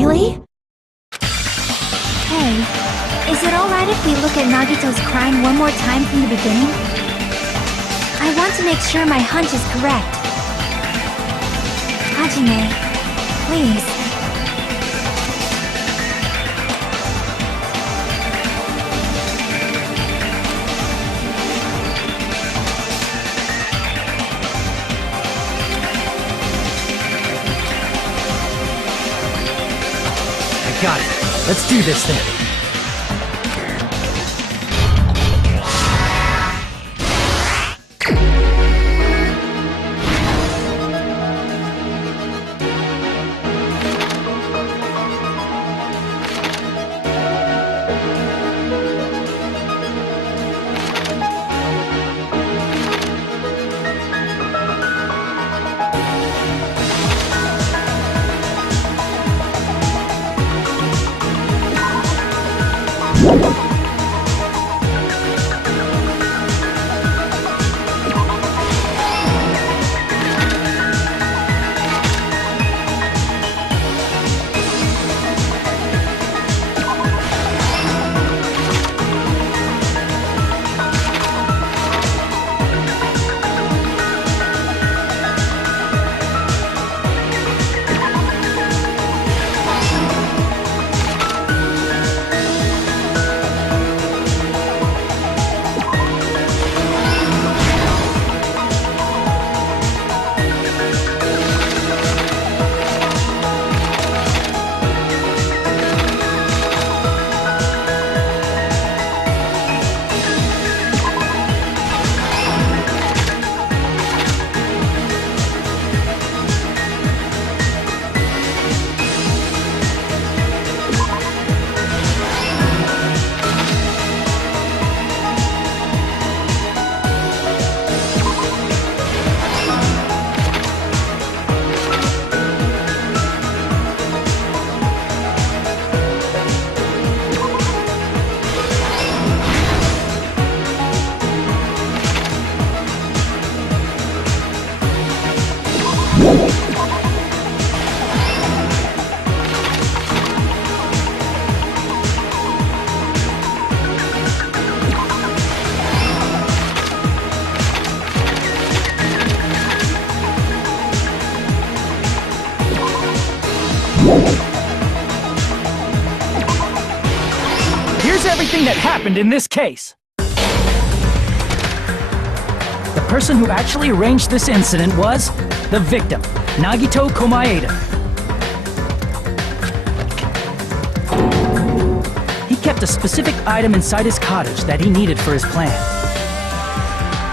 Really? Hey, is it alright if we look at Nagito's crime one more time from the beginning? I want to make sure my hunch is correct. Hajime, please. Got it. Let's do this then. Here's everything that happened in this case. The person who actually arranged this incident was the victim, Nagito Komaeda. He kept a specific item inside his cottage that he needed for his plan.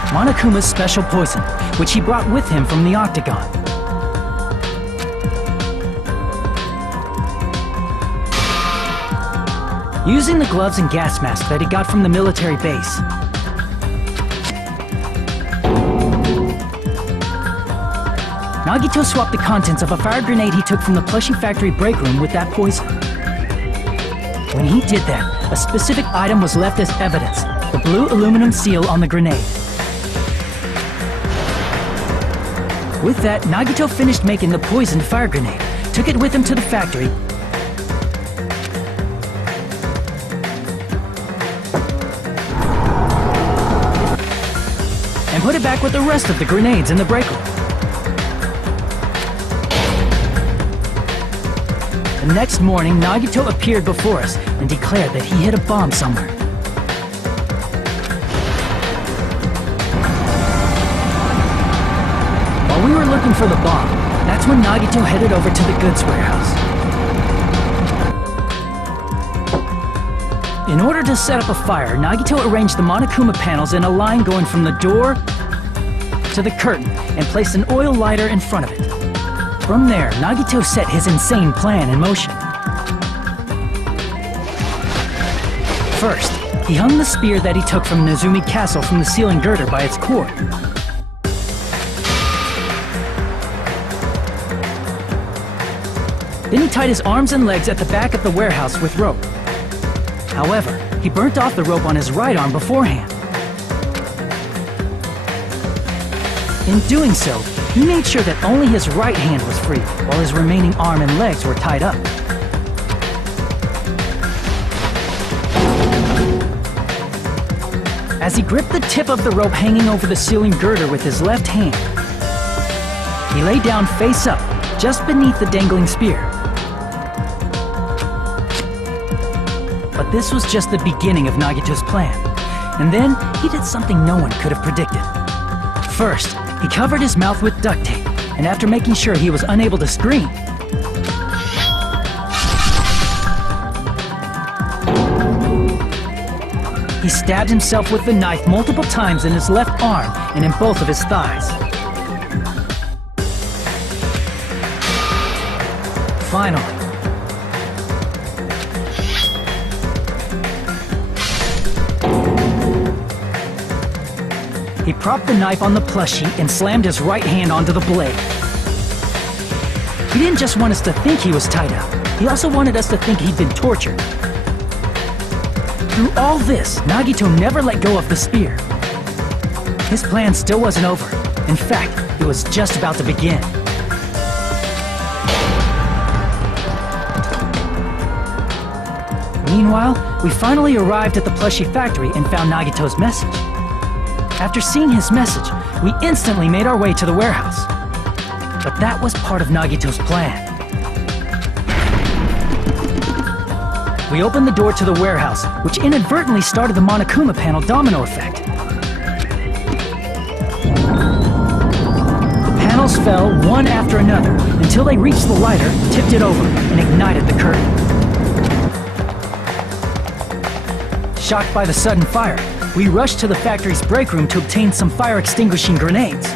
Monokuma's special poison, which he brought with him from the Octagon. Using the gloves and gas mask that he got from the military base, Nagito swapped the contents of a fire grenade he took from the plushie factory break room with that poison. When he did that, a specific item was left as evidence, the blue aluminum seal on the grenade. With that, Nagito finished making the poisoned fire grenade, took it with him to the factory, and put it back with the rest of the grenades in the break room. The next morning, Nagito appeared before us and declared that he hid a bomb somewhere. While we were looking for the bomb, that's when Nagito headed over to the goods warehouse. In order to set up a fire, Nagito arranged the Monokuma panels in a line going from the door to the curtain and placed an oil lighter in front of it. From there, Nagito set his insane plan in motion. First, he hung the spear that he took from Nezumi Castle from the ceiling girder by its cord. Then he tied his arms and legs at the back of the warehouse with rope. However, he burnt off the rope on his right arm beforehand. In doing so, he made sure that only his right hand was free, while his remaining arm and legs were tied up. As he gripped the tip of the rope hanging over the ceiling girder with his left hand, he lay down face up, just beneath the dangling spear. But this was just the beginning of Nagito's plan. And then, he did something no one could have predicted. First, he covered his mouth with duct tape, and after making sure he was unable to scream, he stabbed himself with the knife multiple times in his left arm and in both of his thighs. Finally, he propped the knife on the plushie and slammed his right hand onto the blade. He didn't just want us to think he was tied up, he also wanted us to think he'd been tortured. Through all this, Nagito never let go of the spear. His plan still wasn't over. In fact, it was just about to begin. Meanwhile, we finally arrived at the plushie factory and found Nagito's message. After seeing his message, we instantly made our way to the warehouse. But that was part of Nagito's plan. We opened the door to the warehouse, which inadvertently started the Monokuma panel domino effect. The panels fell one after another until they reached the lighter, tipped it over, and ignited the curtain. Shocked by the sudden fire, we rushed to the factory's break room to obtain some fire-extinguishing grenades.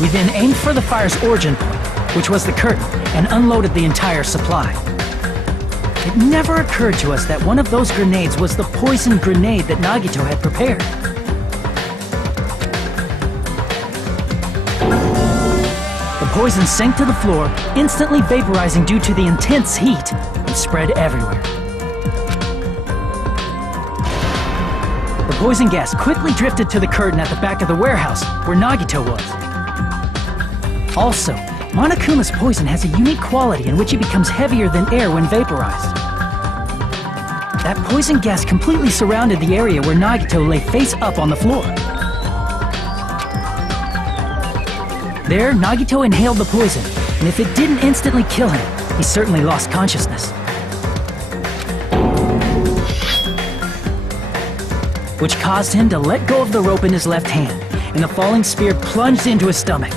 We then aimed for the fire's origin point, which was the curtain, and unloaded the entire supply. It never occurred to us that one of those grenades was the poison grenade that Nagito had prepared. The poison sank to the floor, instantly vaporizing due to the intense heat, and spread everywhere. The poison gas quickly drifted to the curtain at the back of the warehouse, where Nagito was. Also, Monokuma's poison has a unique quality in which it becomes heavier than air when vaporized. That poison gas completely surrounded the area where Nagito lay face up on the floor. There, Nagito inhaled the poison, and if it didn't instantly kill him, he certainly lost consciousness. Which caused him to let go of the rope in his left hand, and the falling spear plunged into his stomach.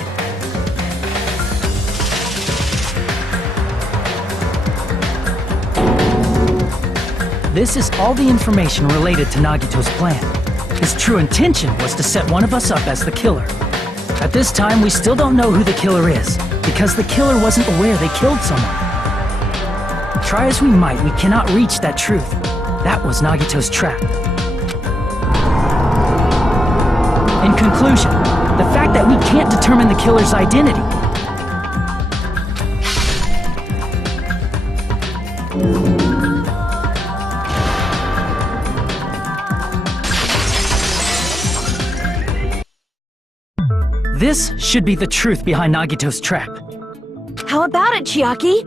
This is all the information related to Nagito's plan. His true intention was to set one of us up as the killer. At this time, we still don't know who the killer is, because the killer wasn't aware they killed someone. Try as we might, we cannot reach that truth. That was Nagito's trap. In conclusion, the fact that we can't determine the killer's identity This should be the truth behind Nagito's trap. How about it, Chiaki?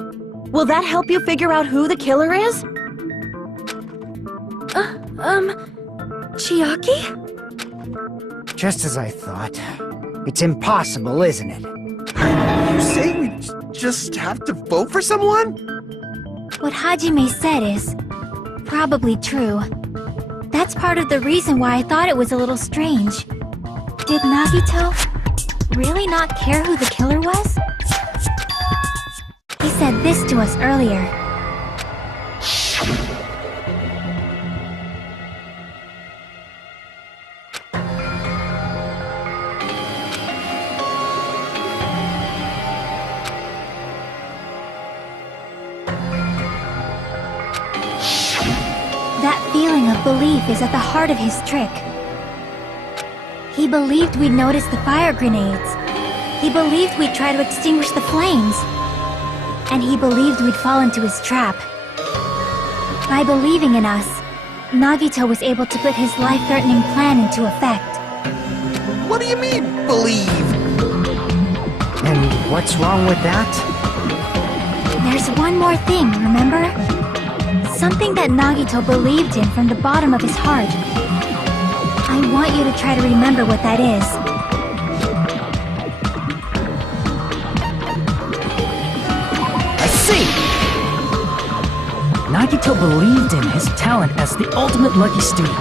Will that help you figure out who the killer is? Chiaki? Just as I thought. It's impossible, isn't it? You say we just have to vote for someone? What Hajime said is probably true. That's part of the reason why I thought it was a little strange. Did Nagito really not care who the killer was? He said this to us earlier. That feeling of belief is at the heart of his trick. He believed we'd notice the fire grenades. He believed we'd try to extinguish the flames. And he believed we'd fall into his trap. By believing in us, Nagito was able to put his life-threatening plan into effect. What do you mean, believe? And what's wrong with that? There's one more thing, remember? something that Nagito believed in from the bottom of his heart. I want you to try to remember what that is. I see! Nagito believed in his talent as the ultimate lucky student.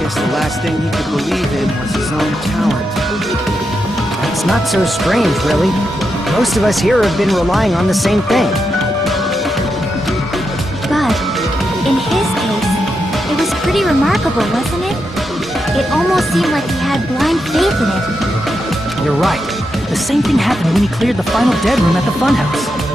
Guess the last thing he could believe in was his own talent. That's not so strange, really. Most of us here have been relying on the same thing. But, in his case, it was pretty remarkable, wasn't it? It almost seemed like he had blind faith in it. You're right. The same thing happened when he cleared the final dead room at the funhouse.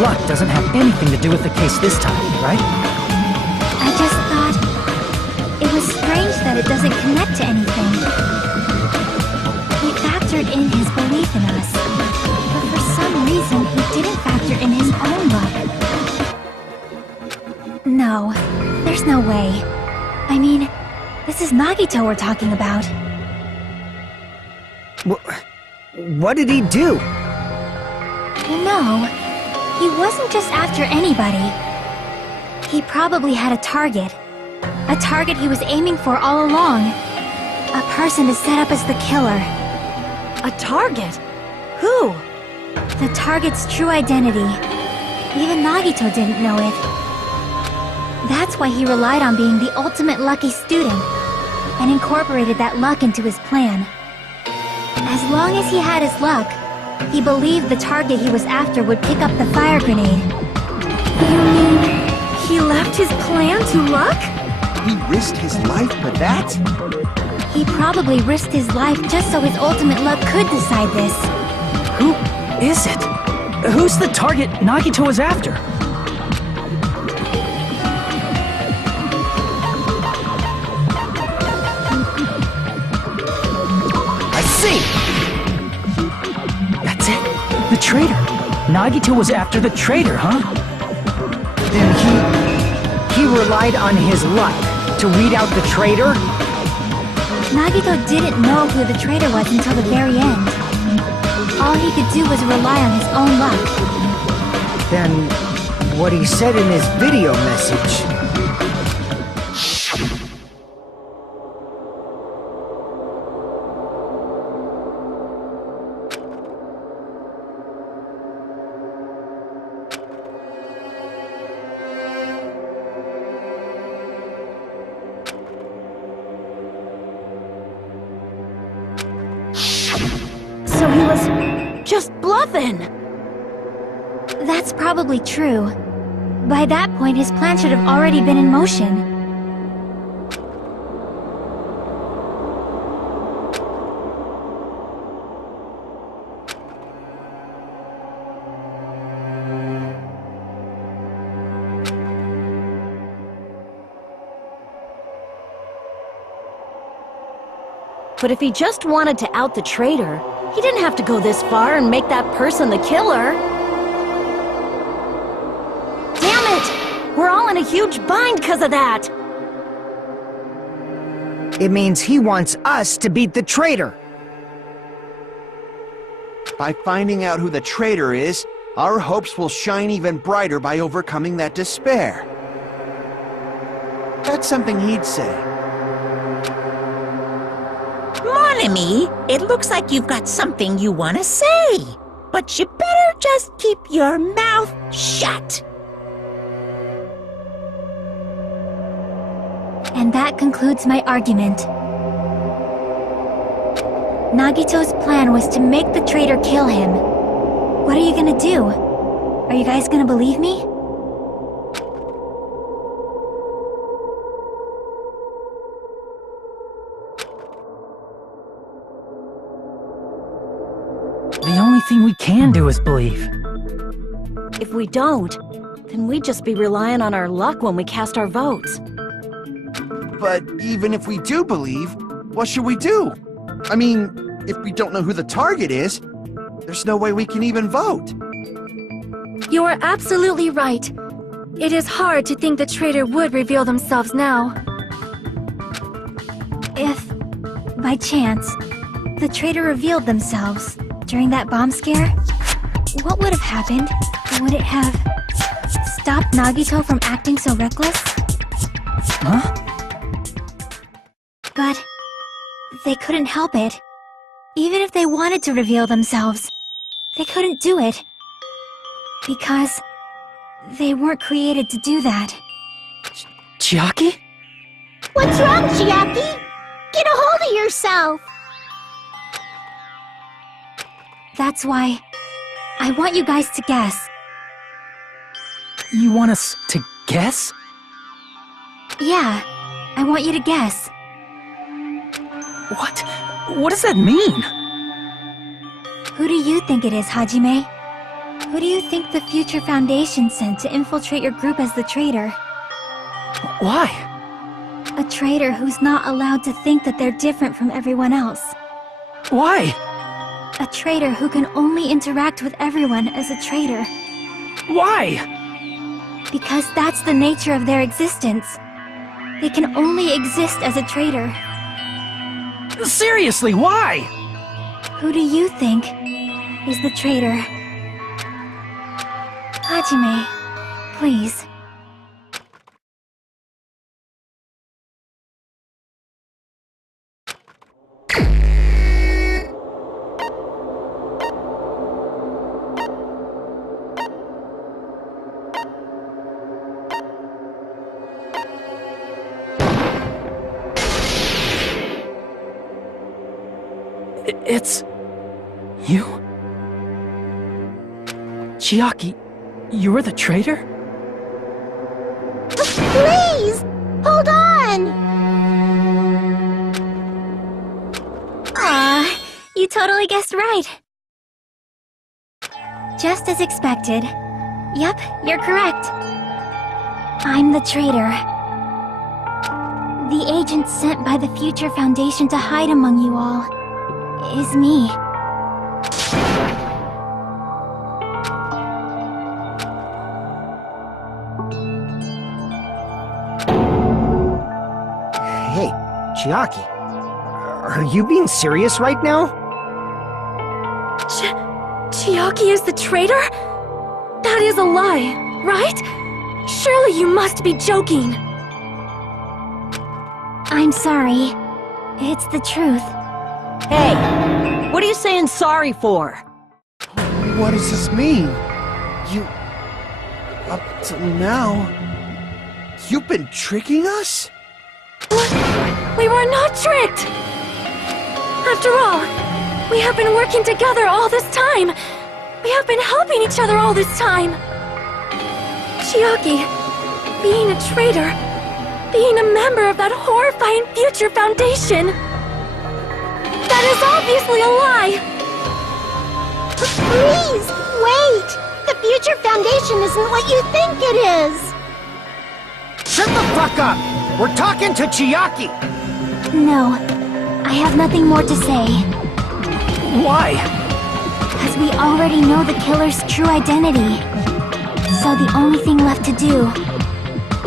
Luck doesn't have anything to do with the case this time, right? I just thought it was strange that it doesn't connect to anything. He factored in his belief in us, but for some reason he didn't factor in his own luck. No, there's no way. I mean, this is Nagito we're talking about. What did he do? You know, he wasn't just after anybody. He probably had a target. A target he was aiming for all along. A person to set up as the killer. A target? Who? The target's true identity. Even Nagito didn't know it. That's why he relied on being the ultimate lucky student, and incorporated that luck into his plan. As long as he had his luck, he believed the target he was after would pick up the fire grenade. You mean he left his plan to luck? He risked his life for that? He probably risked his life just so his ultimate luck could decide this. Who is it? Who's the target Nagito is after? I see! That's it. The traitor. Nagito was after the traitor, huh? Then he relied on his luck to weed out the traitor? Nagito didn't know who the traitor was until the very end. All he could do was rely on his own luck. Then what he said in his video message... So he was just bluffing! That's probably true. By that point, his plan should have already been in motion. But if he just wanted to out the traitor, he didn't have to go this far and make that person the killer. Damn it! We're all in a huge bind because of that! It means he wants us to beat the traitor. By finding out who the traitor is, our hopes will shine even brighter by overcoming that despair. That's something he'd say. Mon ami, it looks like you've got something you want to say. But you better just keep your mouth shut. And that concludes my argument. Nagito's plan was to make the traitor kill him. What are you gonna do? Are you guys gonna believe me? The only thing we can do is believe. If we don't, then we'd just be relying on our luck when we cast our votes. But even if we do believe, what should we do? I mean, if we don't know who the target is, there's no way we can even vote. You are absolutely right. It is hard to think the traitor would reveal themselves now. If, by chance, the traitor revealed themselves during that bomb scare, what would have happened? Would it have stopped Nagito from acting so reckless? Huh? But they couldn't help it. Even if they wanted to reveal themselves, they couldn't do it. Because they weren't created to do that. Chiaki? What's wrong, Chiaki? Get a hold of yourself! That's why I want you guys to guess. You want us to guess? Yeah, I want you to guess. What? What does that mean? Who do you think it is, Hajime? Who do you think the Future Foundation sent to infiltrate your group as the traitor? Why? A traitor who's not allowed to think that they're different from everyone else. Why? A traitor who can only interact with everyone as a traitor. Why? Because that's the nature of their existence. They can only exist as a traitor. Seriously, why? Who do you think is the traitor? Hajime, please. It's... you? Chiaki, you're the traitor? Please! Hold on! Aw, you totally guessed right. Just as expected. Yep, you're correct. I'm the traitor. The agent sent by the Future Foundation to hide among you all is me. Hey, Chiaki. Are you being serious right now? Chiaki is the traitor? That is a lie, right? Surely you must be joking. I'm sorry. It's the truth. Hey, what are you saying sorry for? What does this mean? Up till now, you've been tricking us? We were not tricked! After all, we have been working together all this time. We have been helping each other all this time. Chiaki, being a traitor, being a member of that horrifying Future Foundation. That is obviously a lie! Please, wait! The Future Foundation isn't what you think it is! Shut the fuck up! We're talking to Chiaki! No, I have nothing more to say. Why? Because we already know the killer's true identity. So the only thing left to do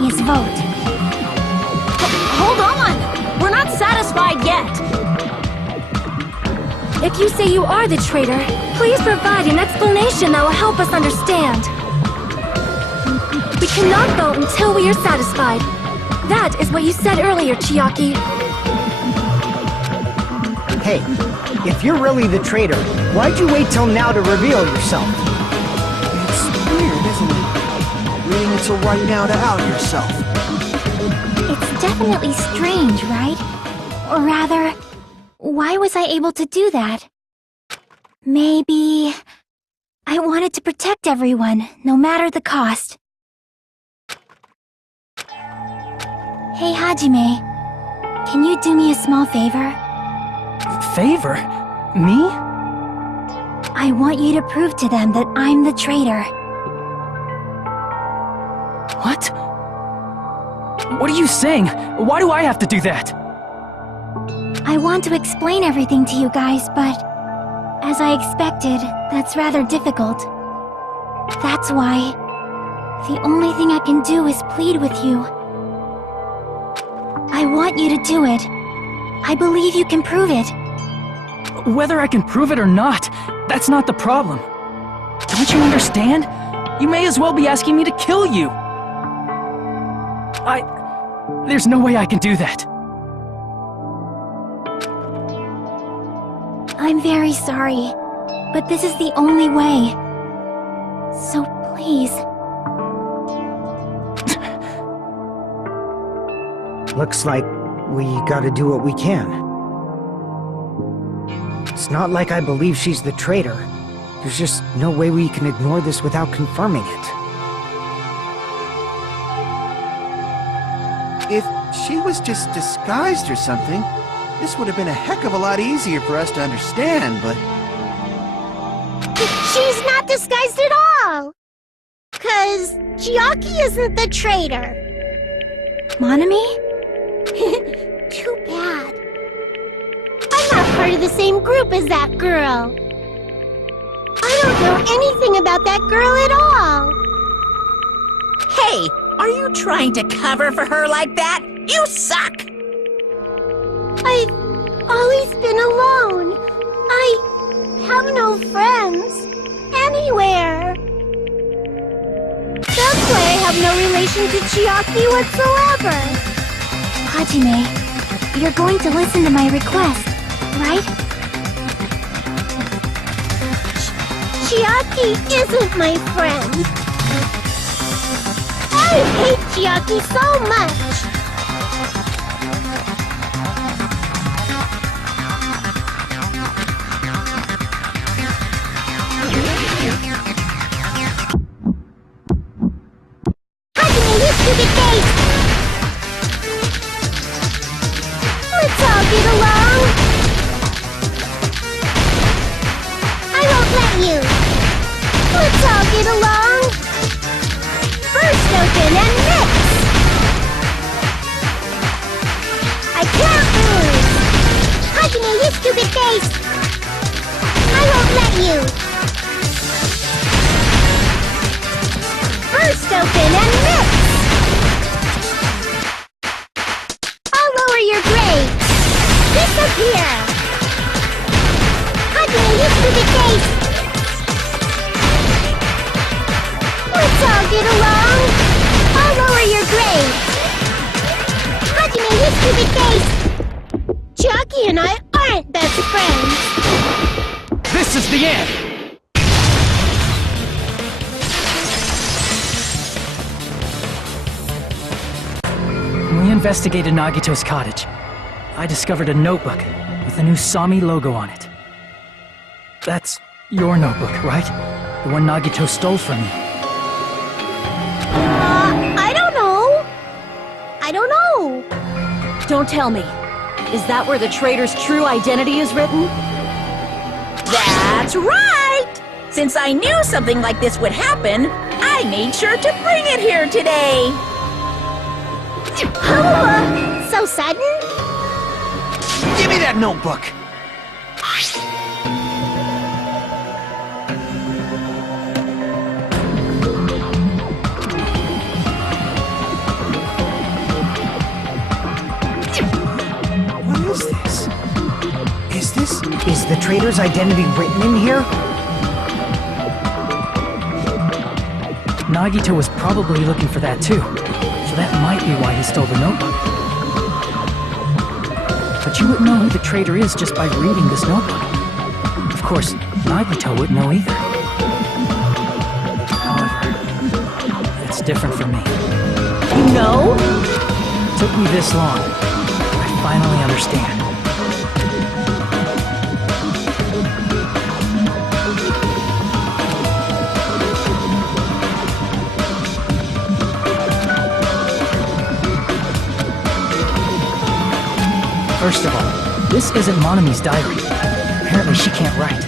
is vote. Hold on! We're not satisfied yet! If you say you are the traitor, please provide an explanation that will help us understand. We cannot vote until we are satisfied. That is what you said earlier, Chiaki. Hey, if you're really the traitor, why'd you wait till now to reveal yourself? It's weird, isn't it? Waiting until right now to out yourself. It's definitely strange, right? Or rather, why was I able to do that? Maybe I wanted to protect everyone, no matter the cost. Hey, Hajime. Can you do me a small favor? Favor? Me? I want you to prove to them that I'm the traitor. What? What are you saying? Why do I have to do that? I want to explain everything to you guys, but as I expected, that's rather difficult. That's why the only thing I can do is plead with you. I want you to do it. I believe you can prove it. Whether I can prove it or not, that's not the problem. Don't you understand? You may as well be asking me to kill you. There's no way I can do that. I'm very sorry, but this is the only way. So please. Looks like we gotta do what we can. It's not like I believe she's the traitor. There's just no way we can ignore this without confirming it. If she was just disguised or something, this would have been a heck of a lot easier for us to understand, but... She's not disguised at all! 'Cause Chiaki isn't the traitor. Monami? Too bad. I'm not part of the same group as that girl. I don't know anything about that girl at all. Hey, are you trying to cover for her like that? You suck! I've always been alone. I have no friends anywhere. That's why I have no relation to Chiaki whatsoever. Hajime, you're going to listen to my request, right? Chiaki isn't my friend. I hate Chiaki so much. Hajime, you stupid face! Let's all get along. I won't let you. Let's all get along. First open and mix. I can't lose. Hajime, you stupid face. I won't let you. First open and mix. I'll lower your grade. Disappear. Hajime, you stupid face. Let's all get along. I'll lower your grade. Hajime, you stupid face. Chiaki and I aren't best friends. This is the end! When we investigated Nagito's cottage, I discovered a notebook with the new Sami logo on it. That's your notebook, right? The one Nagito stole from you. I don't know. I don't know. Don't tell me. Is that where the traitor's true identity is written? That's right! Since I knew something like this would happen, I made sure to bring it here today. So sudden? Give Give me that notebook! What is this? Is the traitor's identity written in here? Nagito was probably looking for that too, so that might be why he stole the notebook. But you wouldn't know who the traitor is just by reading this notebook. Of course, Nagito wouldn't know either. However, it's different for me. You know? It took me this long. I finally understand. First of all, this isn't Monami's diary. Apparently she can't write.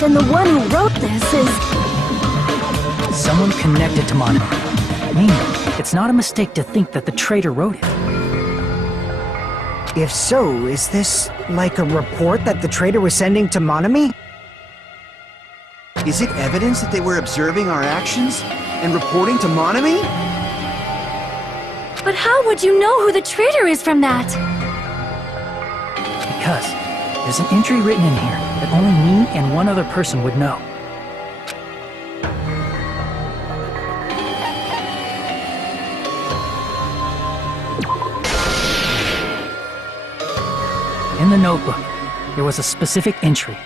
Then the one who wrote this is... Someone connected to Monami. Meaning, it's not a mistake to think that the traitor wrote it. If so, is this like a report that the traitor was sending to Monami? Is it evidence that they were observing our actions and reporting to Monami? But how would you know who the traitor is from that? Because there's an entry written in here that only me and one other person would know. In the notebook, there was a specific entry.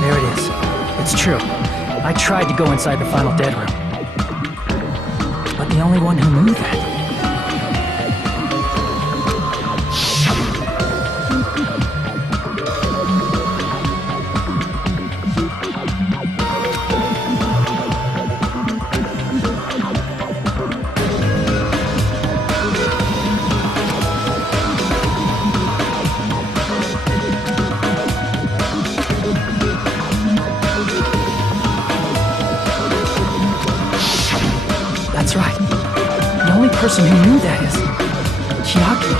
There it is. It's true. I tried to go inside the final dead room. But the only one who knew that. That's right. The only person who knew that is Chiaki.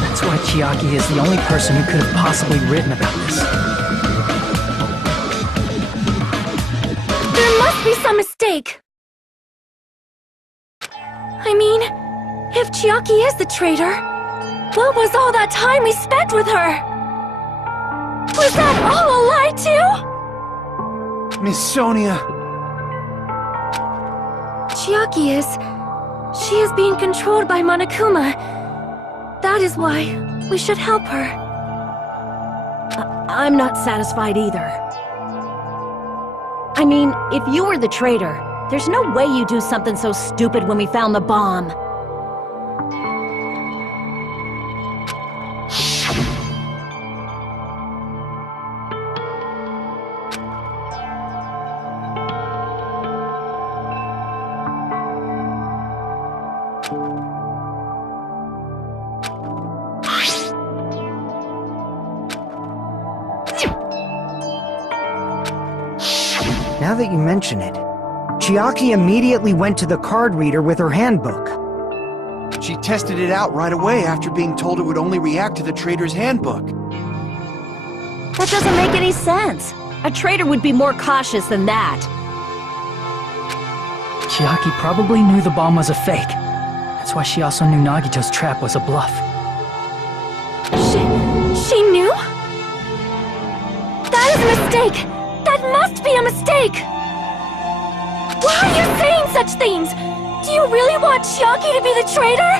That's why Chiaki is the only person who could have possibly written about this. There must be some mistake. I mean, if Chiaki is the traitor, what was all that time we spent with her? Was that all a lie too? Miss Sonia... Chiaki is... She is being controlled by Monokuma. That is why we should help her. I'm not satisfied either. I mean, if you were the traitor, there's no way you do something so stupid when we found the bomb. Now that you mention it, Chiaki immediately went to the card reader with her handbook. She tested it out right away after being told it would only react to the traitor's handbook. That doesn't make any sense. A traitor would be more cautious than that. Chiaki probably knew the bomb was a fake. That's why she also knew Nagito's trap was a bluff. She knew? That is a mistake! That must be a mistake! Why are you saying such things? Do you really want Chiaki to be the traitor?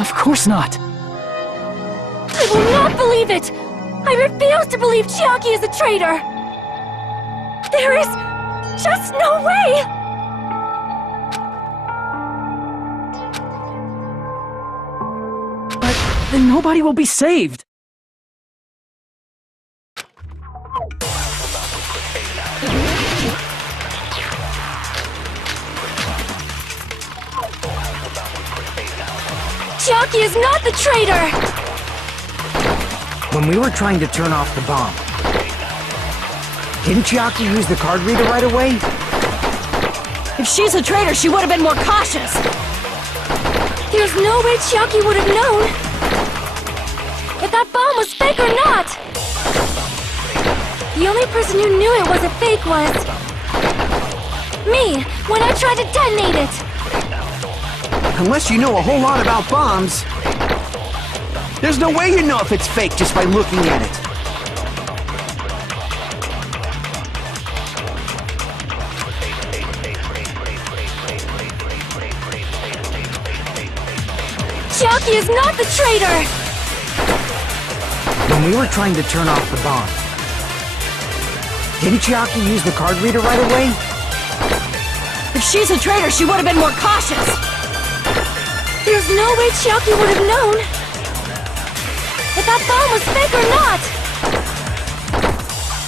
Of course not! I will not believe it! I refuse to believe Chiaki is a traitor! There is just no way! But then nobody will be saved! Chiaki is not the traitor! When we were trying to turn off the bomb, didn't Chiaki use the card reader right away? If she's a traitor, she would have been more cautious. There's no way Chiaki would have known if that bomb was fake or not! The only person who knew it was a fake was me, when I tried to detonate it! Unless you know a whole lot about bombs, there's no way you know if it's fake just by looking at it. Chiaki is not the traitor! When we were trying to turn off the bomb, didn't Chiaki use the card reader right away? If she's a traitor, she would have been more cautious. There's no way Chiaki would have known if that bomb was fake or not!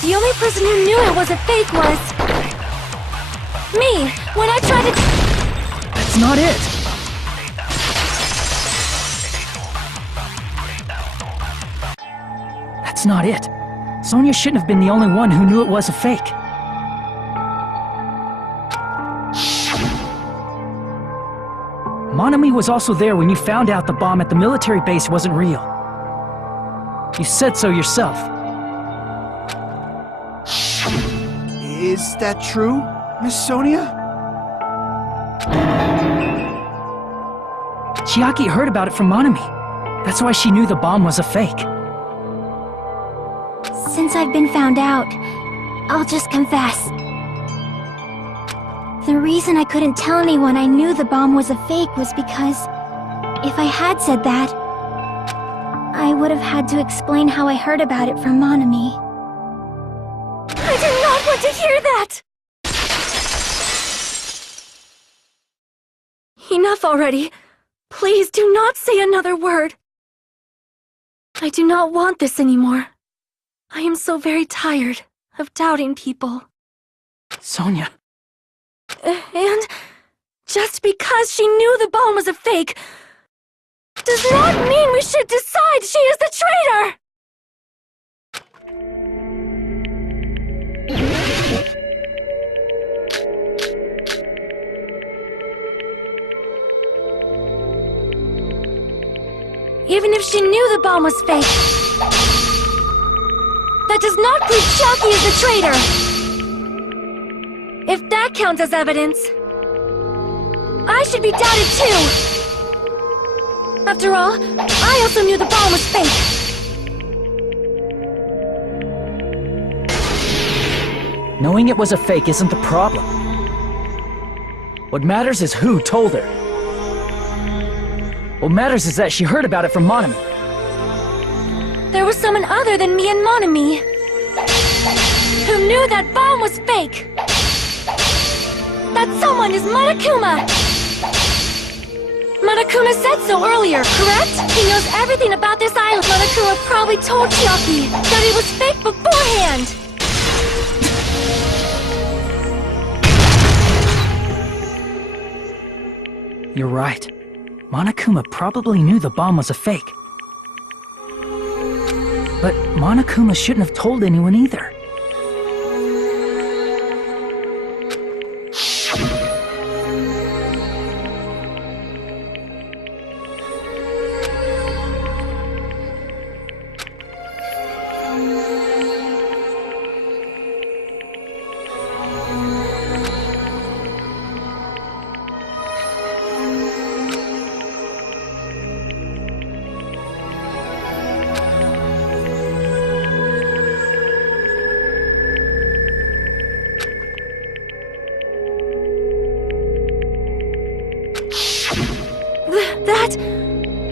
The only person who knew it was a fake was me, when I tried to... That's not it! That's not it. Sonia shouldn't have been the only one who knew it was a fake. Monami was also there when you found out the bomb at the military base wasn't real. You said so yourself. Is that true, Miss Sonia? Chiaki heard about it from Monami. That's why she knew the bomb was a fake. Since I've been found out, I'll just confess. The reason I couldn't tell anyone I knew the bomb was a fake was because if I had said that, I would have had to explain how I heard about it from Monami. I did not want to hear that! Enough already. Please do not say another word. I do not want this anymore. I am so very tired of doubting people. Sonia. And just because she knew the bomb was a fake does not mean we should decide she is the traitor! Even if she knew the bomb was fake, that does not prove Chiaki is the traitor! If that counts as evidence, I should be doubted too! After all, I also knew the bomb was fake! Knowing it was a fake isn't the problem. What matters is who told her. What matters is that she heard about it from Monami. There was someone other than me and Monami who knew that bomb was fake! That someone is Monokuma! Monokuma said so earlier, correct? He knows everything about this island. Monokuma probably told Chiaki that it was fake beforehand! You're right. Monokuma probably knew the bomb was a fake. But Monokuma shouldn't have told anyone either.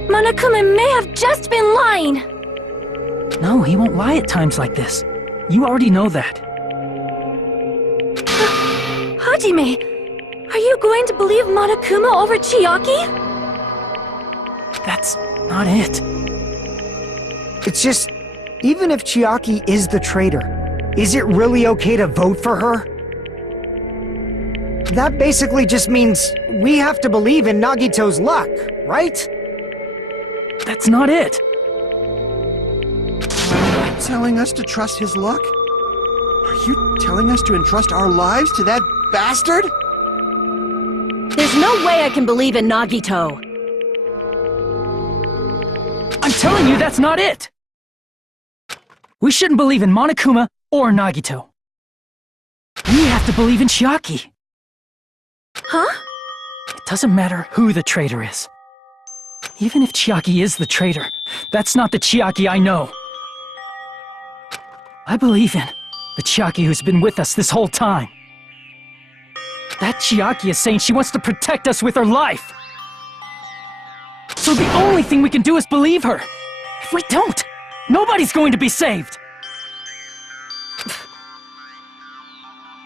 Monokuma may have just been lying! No, he won't lie at times like this. You already know that. Hajime, are you going to believe Monokuma over Chiaki? That's not it. It's just, even if Chiaki is the traitor, is it really okay to vote for her? That basically just means we have to believe in Nagito's luck, right? That's not it. Telling us to trust his luck? Are you telling us to entrust our lives to that bastard? There's no way I can believe in Nagito. I'm telling you that's not it! We shouldn't believe in Monokuma or Nagito. We have to believe in Chiaki. Huh? It doesn't matter who the traitor is. Even if Chiaki is the traitor, that's not the Chiaki I know. I believe in the Chiaki who's been with us this whole time. That Chiaki is saying she wants to protect us with her life. So the only thing we can do is believe her. If we don't, nobody's going to be saved.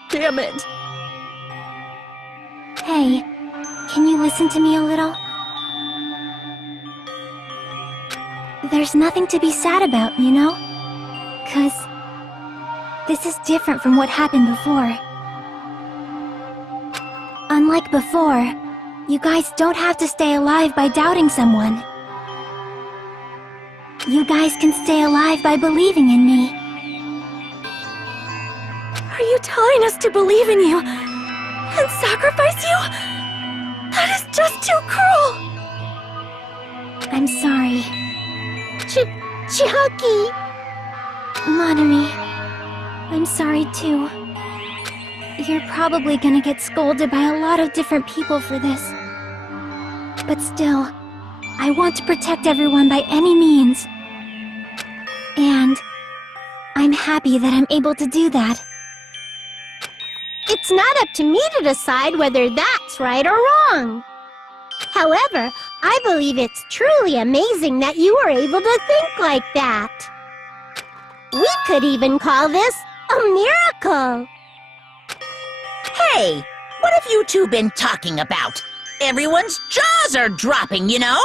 Damn it. Hey, can you listen to me a little? There's nothing to be sad about, you know? 'Cause this is different from what happened before. Unlike before, you guys don't have to stay alive by doubting someone. You guys can stay alive by believing in me. Are you telling us to believe in you and sacrifice you? That is just too cruel! I'm sorry. Chiaki! Monami, I'm sorry too. You're probably gonna get scolded by a lot of different people for this. But still, I want to protect everyone by any means. And I'm happy that I'm able to do that. It's not up to me to decide whether that's right or wrong. However, I believe it's truly amazing that you were able to think like that. We could even call this a miracle. Hey, what have you two been talking about? Everyone's jaws are dropping, you know?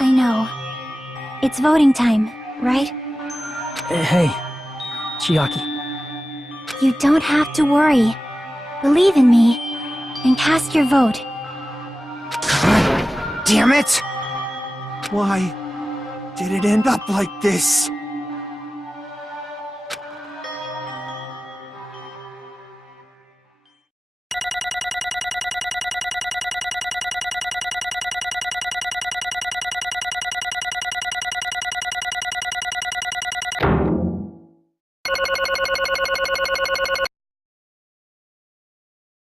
I know. It's voting time, right? Hey, Chiaki. You don't have to worry. Believe in me, and cast your vote. God damn it! Why did it end up like this?